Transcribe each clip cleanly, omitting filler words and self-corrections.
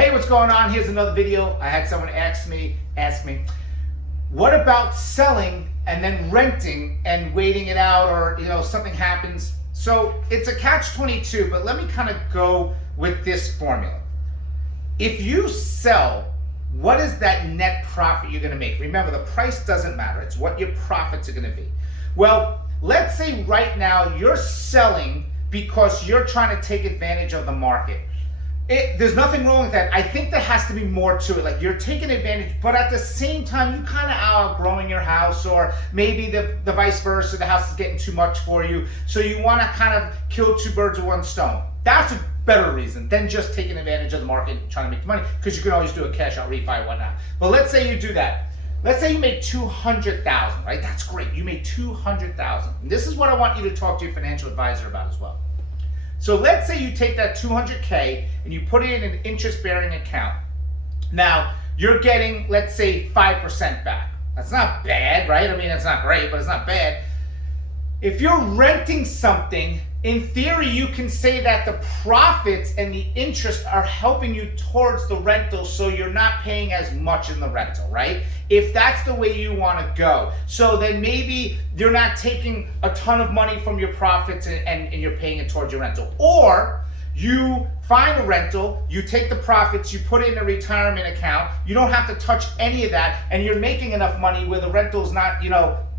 Hey, what's going on? Here's another video. I had someone ask me, what about selling and then renting and waiting it out, or something happens? So it's a catch-22, but let me kind of go with this formula. If you sell, what is that net profit you're going to make? Remember, the price doesn't matter. It's what your profits are going to be. Well, let's say right now you're selling because you're trying to take advantage of the market. There's nothing wrong with that. I think there has to be more to it. Like, you're taking advantage, but at the same time, you kind of outgrowing your house, or maybe the vice versa, the house is getting too much for you. So you want to kind of kill two birds with one stone. That's a better reason than just taking advantage of the market and trying to make money, because you can always do a cash out refi and whatnot. But let's say you do that. Let's say you make $200,000, right? That's great. You made $200,000. And this is what I want you to talk to your financial advisor about as well. So let's say you take that $200K and you put it in an interest-bearing account. Now, you're getting, let's say, 5% back. That's not bad, right? I mean, it's not great, but it's not bad. If you're renting something, in theory, you can say that the profits and the interest are helping you towards the rental, so you're not paying as much in the rental, right? If that's the way you want to go. So then maybe you're not taking a ton of money from your profits and you're paying it towards your rental. Or you find a rental, you take the profits, you put it in a retirement account, you don't have to touch any of that, and you're making enough money where the rental is not,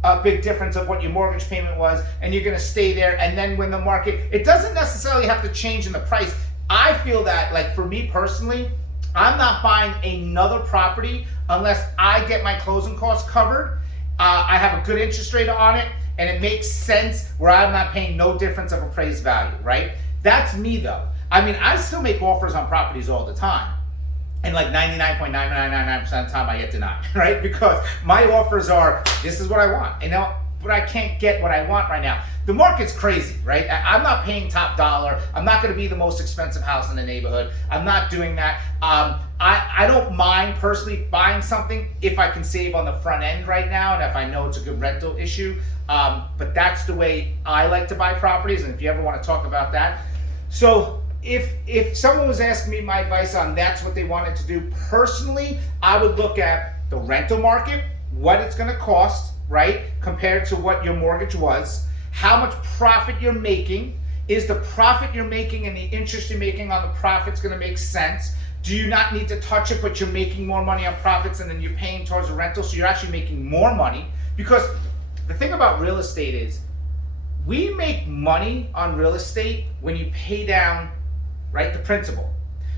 a big difference of what your mortgage payment was, and you're going to stay there. And then when the market, it doesn't necessarily have to change in the price. I feel that, like, for me personally, I'm not buying another property unless I get my closing costs covered. I have a good interest rate on it, and it makes sense where I'm not paying no difference of appraised value, right? That's me, though. I mean, I still make offers on properties all the time. And like 99.9999% of the time I get denied, right? Because my offers are, this is what I want, but I can't get what I want right now. The market's crazy, right? I'm not paying top dollar. I'm not going to be the most expensive house in the neighborhood. I'm not doing that. I don't mind personally buying something if I can save on the front end right now, and if I know it's a good rental issue. But that's the way I like to buy properties, and if you ever want to talk about that. So if someone was asking me my advice on that's what they wanted to do, personally, I would look at the rental market, what it's going to cost, right, compared to what your mortgage was, how much profit you're making. Is the profit you're making and the interest you're making on the profits going to make sense? Do you not need to touch it, but you're making more money on profits, and then you're paying towards the rental, so you're actually making more money? Because the thing about real estate is, we make money on real estate when you pay down, right, the principal.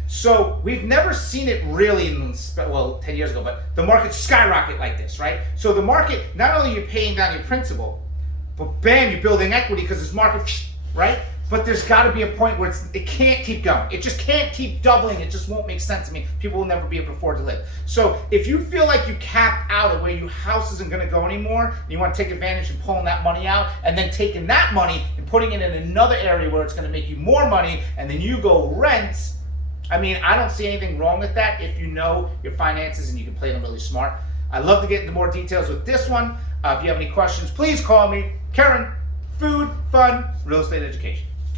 So we've never seen it really 10 years ago, but the market skyrocket like this, right? So the market, not only you're paying down your principal, but bam, you're building equity because this market, right? But there's got to be a point where it can't keep going. It just can't keep doubling. It just won't make sense to me. People will never be able to afford to live. So if you feel like you cap out at where your house isn't going to go anymore, and you want to take advantage of pulling that money out, and then taking that money and putting it in another area where it's going to make you more money, and then you go rent, I mean, I don't see anything wrong with that if you know your finances and you can play them really smart. I'd love to get into more details with this one. If you have any questions, please call me. Karen, food, fun, real estate education.